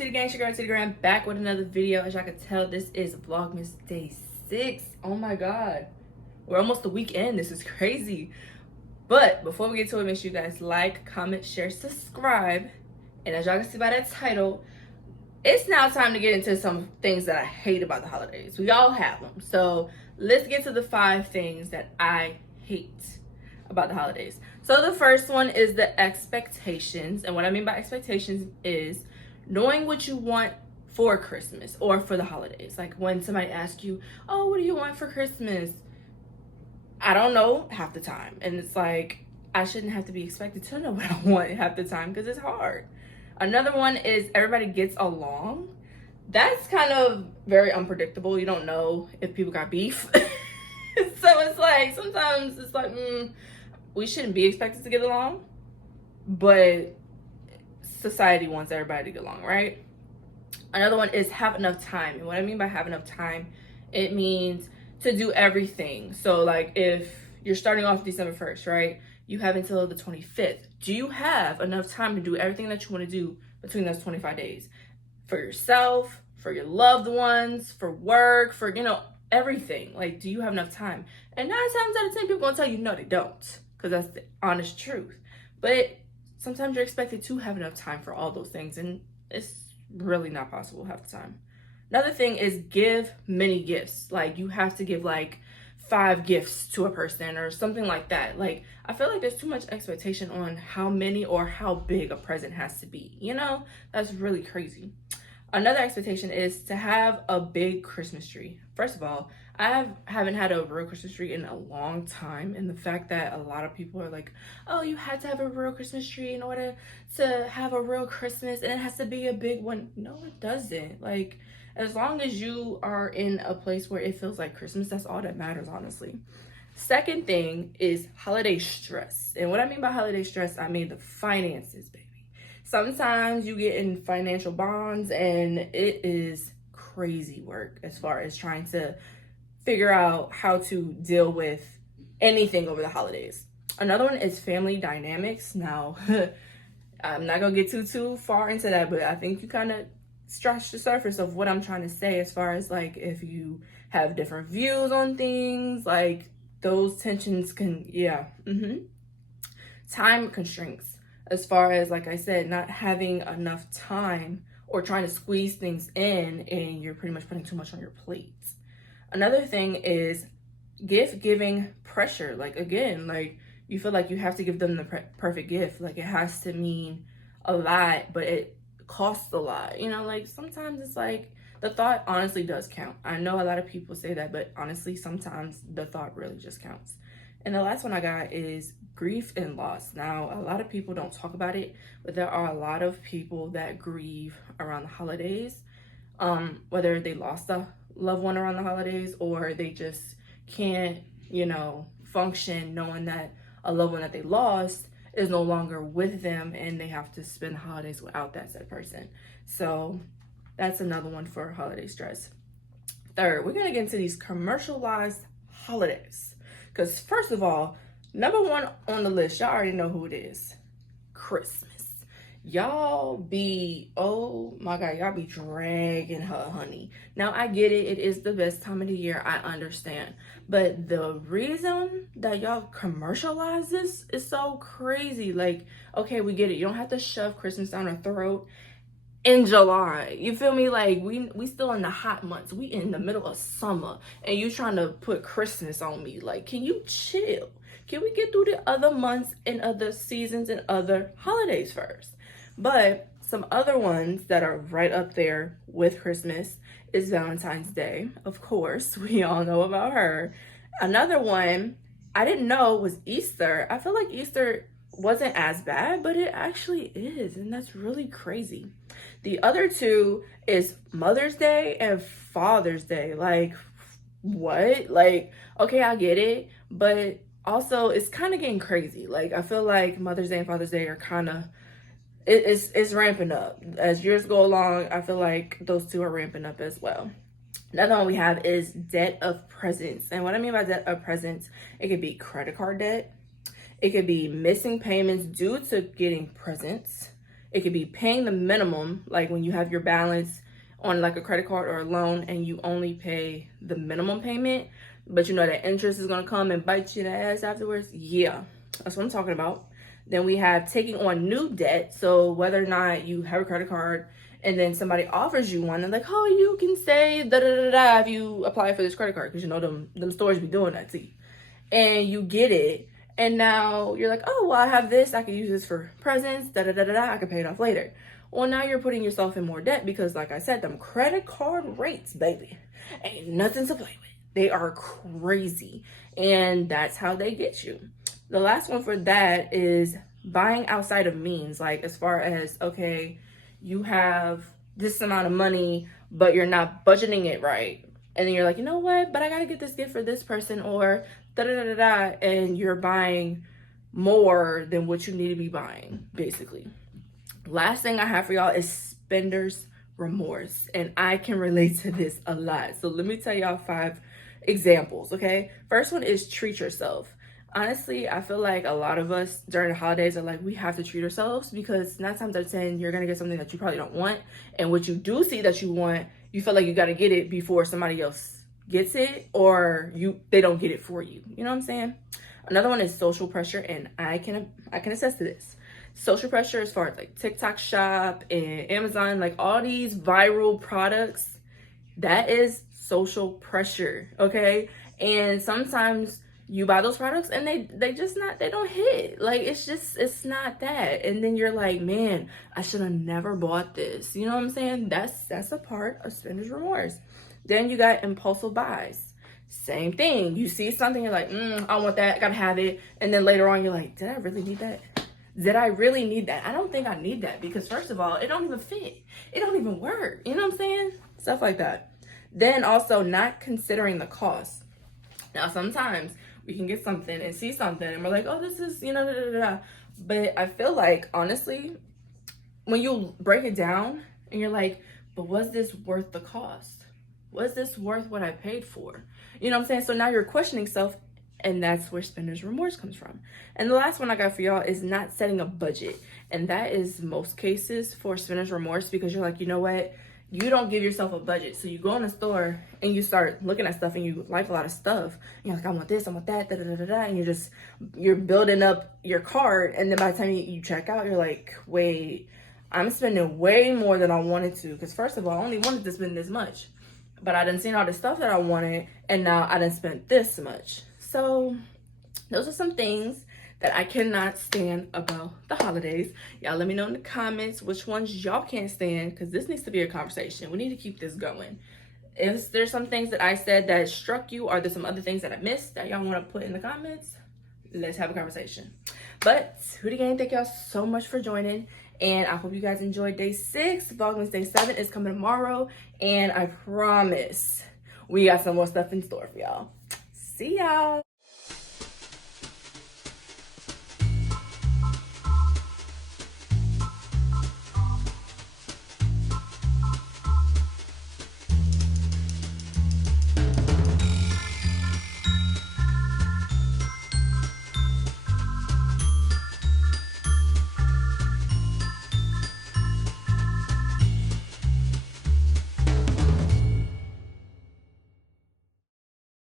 to the gang? It's your girl to the gram, back with another video. As y'all can tell, this is Vlogmas day 6. Oh my god, we're almost the weekend. This is crazy. But before we get to it, make sure you guys like, comment, share, subscribe. And as y'all can see by that title, it's now time to get into some things that I hate about the holidays. We all have them. So let's get to the 5 things that I hate about the holidays. So the first one is the expectations. And what I mean by expectations is knowing what you want for Christmas or for the holidays. Like when somebody asks you, oh, what do you want for Christmas? I don't know half the time. And it's like, I shouldn't have to be expected to know what I want half the time because it's hard. Another one is everybody gets along. That's kind of very unpredictable. You don't know if people got beef. So it's like, sometimes it's like, we shouldn't be expected to get along, but society wants everybody to get along, right? Another one is have enough time. And what I mean by have enough time, it means to do everything. So like if you're starting off December 1st, right? You have until the 25th. Do you have enough time to do everything that you want to do between those 25 days? For yourself, for your loved ones, for work, for, everything. Like, do you have enough time? And 9 times out of 10, people gonna tell you no, they don't. Because that's the honest truth. But sometimes you're expected to have enough time for all those things. And it's really not possible half the time. Another thing is give many gifts. Like, you have to give like 5 gifts to a person or something like that. Like, I feel like there's too much expectation on how many or how big a present has to be. That's really crazy. Another expectation is to have a big Christmas tree. First of all, I haven't had a real Christmas tree in a long time. And the fact that a lot of people are like, oh, you had to have a real Christmas tree in order to have a real Christmas. And it has to be a big one. No, it doesn't. Like, as long as you are in a place where it feels like Christmas, that's all that matters, honestly. Second thing is holiday stress. And what I mean by holiday stress, I mean the finances, baby. Sometimes you get in financial bonds and it is crazy work as far as trying to figure out how to deal with anything over the holidays. Another one is family dynamics. Now, I'm not gonna get too far into that, but I think you kind of scratch the surface of what I'm trying to say as far as like if you have different views on things, like those tensions can, Time constraints. As far as, like I said, not having enough time or trying to squeeze things in and you're pretty much putting too much on your plate. Another thing is gift giving pressure. Like, again, like you feel like you have to give them the perfect gift. Like it has to mean a lot, but it costs a lot. Like sometimes it's like the thought honestly does count. I know a lot of people say that, but honestly, sometimes the thought really just counts. And the last one I got is grief and loss. Now, a lot of people don't talk about it, but there are a lot of people that grieve around the holidays, whether they lost a loved one around the holidays or they just can't, function knowing that a loved one that they lost is no longer with them and they have to spend the holidays without that said person. So that's another one for holiday stress. Third, we're going to get into these commercialized holidays. Because first of all, number 1 on the list, y'all already know who it is. Christmas. Y'all be, oh my God, y'all be dragging her, honey. Now, I get it. It is the best time of the year. I understand. But the reason that y'all commercialize this is so crazy. Like, okay, we get it. You don't have to shove Christmas down our throat in July. You feel me? Like we still in the hot months. We in the middle of summer and you trying to put Christmas on me. Like, can you chill? Can we get through the other months and other seasons and other holidays first? But some other ones that are right up there with Christmas is Valentine's Day. Of course, we all know about her. Another one I didn't know was Easter. I feel like Easter wasn't as bad, but it actually is, and that's really crazy. The other 2 is Mother's Day and Father's Day. Like, what? Like, okay, I get it, but also it's kind of getting crazy. Like, I feel like Mother's Day and Father's Day are kind of, it's ramping up. As years go along, I feel like those 2 are ramping up as well. Another one we have is debt of presents. And what I mean by debt of presents, it could be credit card debt. It could be missing payments due to getting presents. It could be paying the minimum, like when you have your balance on like a credit card or a loan and you only pay the minimum payment, but you know that interest is gonna come and bite you in the ass afterwards. Yeah, that's what I'm talking about. Then we have taking on new debt. So whether or not you have a credit card and then somebody offers you one, and like, oh, you can say da da da da if you apply for this credit card, because you know them stores be doing that to you, and you get it, and now you're like, oh, well, I have this, I can use this for presents, da da da da da, I can pay it off later. Well, now you're putting yourself in more debt because, like I said, them credit card rates, baby, ain't nothing to play with. They are crazy, and that's how they get you. The last one for that is buying outside of means, like as far as, okay, you have this amount of money, but you're not budgeting it right. And then you're like, you know what, but I gotta get this gift for this person, or da da da da da, and you're buying more than what you need to be buying, basically. Last thing I have for y'all is spender's remorse. And I can relate to this a lot. So let me tell y'all 5 examples, okay? First one is treat yourself. Honestly, I feel like a lot of us during the holidays are like, we have to treat ourselves, because 9 times out of 10, you're gonna get something that you probably don't want. And what you do see that you want, you feel like you gotta get it before somebody else gets it, or they don't get it for you. You know what I'm saying? Another one is social pressure, and I can attest to this. Social pressure as far as like TikTok Shop and Amazon, like all these viral products, that is social pressure, okay? And sometimes you buy those products and they don't hit. Like it's not that. And then you're like, man, I should have never bought this. You know what I'm saying? That's a part of spender's remorse. Then you got impulsive buys. Same thing. You see something, you're like, I want that, gotta have it. And then later on, you're like, did I really need that? Did I really need that? I don't think I need that, because first of all, it don't even fit. It don't even work. You know what I'm saying? Stuff like that. Then also not considering the cost. Now, sometimes we can get something and see something and we're like, oh, this is, da, da, da, da. But I feel like, honestly, when you break it down and you're like, but was this worth the cost? Was this worth what I paid for? You know what I'm saying? So now you're questioning self, and that's where spender's remorse comes from. And the last one I got for y'all is not setting a budget. And that is most cases for spender's remorse, because you're like, you know what? You don't give yourself a budget. So you go in a store and you start looking at stuff and you like a lot of stuff. And you're like, I want this, I want that, da da da da da. And you're building up your cart. And then by the time you check out, you're like, wait, I'm spending way more than I wanted to. Because first of all, I only wanted to spend this much. But I done seen all the stuff that I wanted, and now I done spent this much. So those are some things that I cannot stand about the holidays. Y'all let me know in the comments which ones y'all can't stand, because this needs to be a conversation. We need to keep this going. If there's some things that I said that struck you, or there's some other things that I missed that y'all want to put in the comments, let's have a conversation. But Hootie Gang, thank y'all so much for joining. And I hope you guys enjoyed day 6. Vlogmas day 7 is coming tomorrow. And I promise we got some more stuff in store for y'all. See y'all.